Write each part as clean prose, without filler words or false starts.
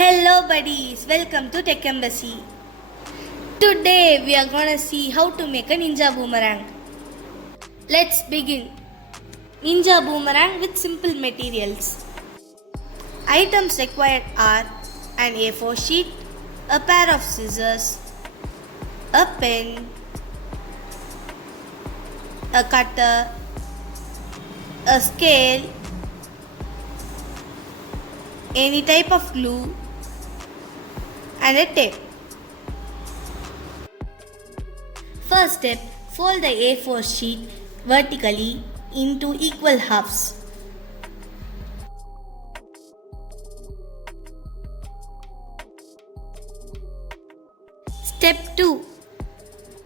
Hello buddies, welcome to Tech Embassy. Today we are gonna see how to make a ninja boomerang. Let's begin. Ninja boomerang with simple materials. Items required are an A4 sheet, a pair of scissors, a pen, a cutter, a scale, any type of glue, and a tape. First step, fold the A4 sheet vertically into equal halves. Step 2.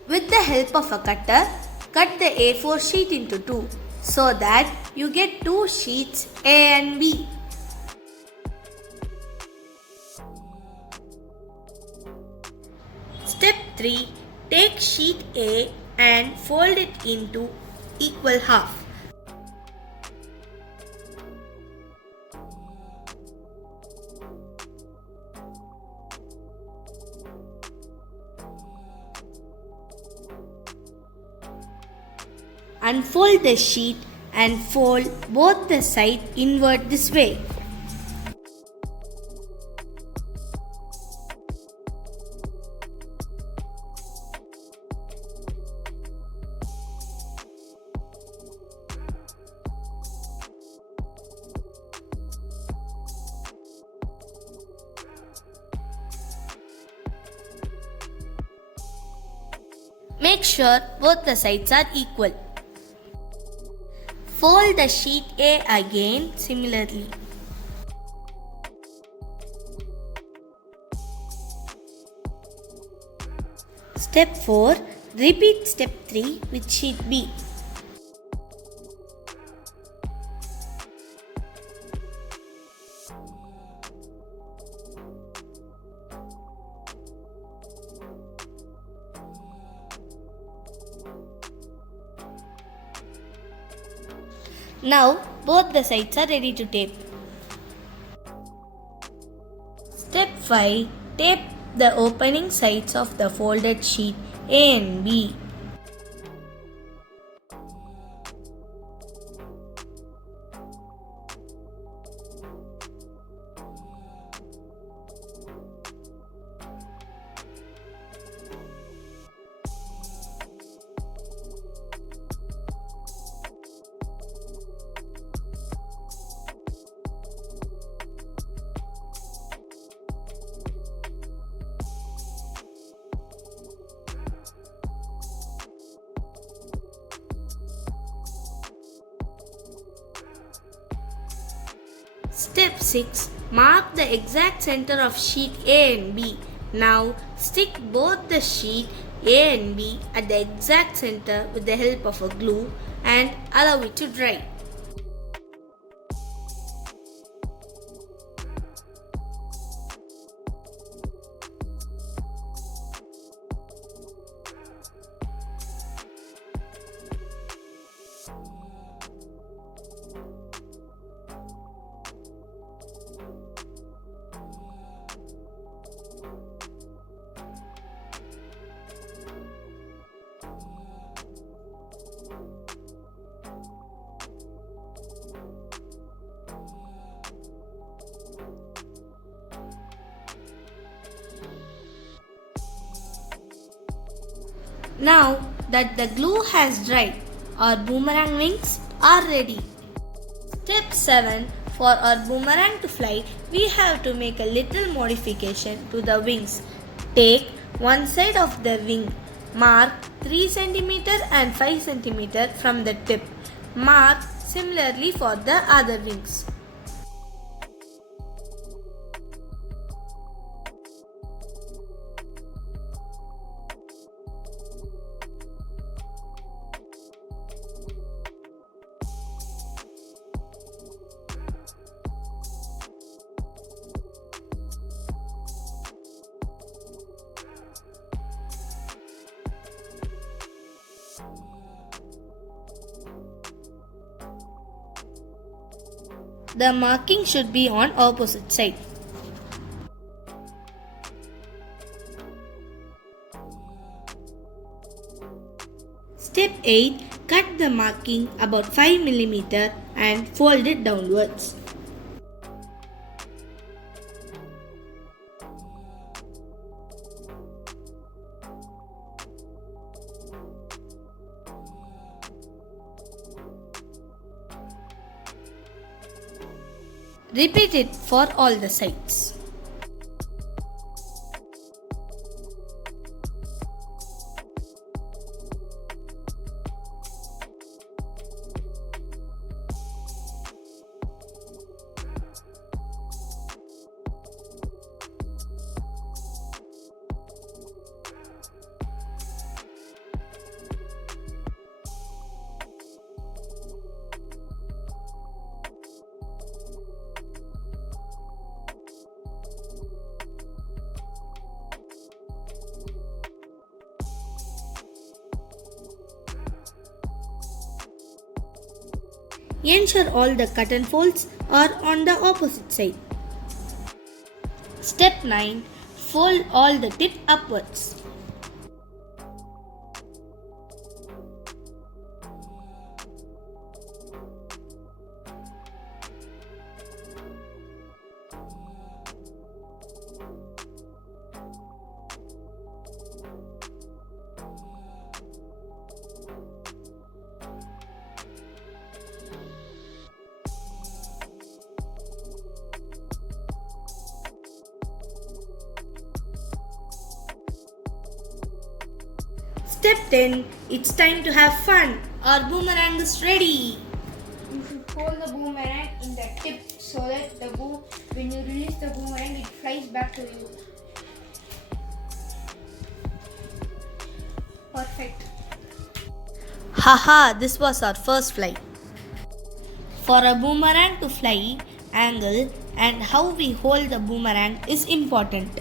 With the help of a cutter, cut the A4 sheet into two so that you get two sheets A and B. Step 3. Take sheet A and fold it into equal half. Unfold the sheet and fold both the sides inward this way. Make sure both the sides are equal. Fold the sheet A again similarly. Step 4. Repeat step 3 with sheet B. Now both the sides are ready to tape. Step 5. Tape the opening sides of the folded sheet A and B. Step 6. Mark the exact center of sheet A and B. Now stick both the sheet A and B at the exact center with the help of a glue and allow it to dry. Now that the glue has dried, our boomerang wings are ready. Step 7. For our boomerang to fly, we have to make a little modification to the wings. Take one side of the wing. Mark 3 cm and 5 cm from the tip. Mark similarly for the other wings. The marking should be on opposite side. Step 8. Cut the marking about 5 mm and fold it downwards. Repeat it for all the sides. Ensure all the cut and folds are on the opposite side. Step 9. Fold all the tip upwards. Step 10. It's time to have fun. Our boomerang is ready. You should hold the boomerang in the tip so that when you release the boomerang, it flies back to you. Perfect. Haha, this was our first fly. For a boomerang to fly, angle and how we hold the boomerang is important.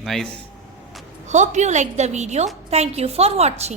Nice. Hope you liked the video. Thank you for watching.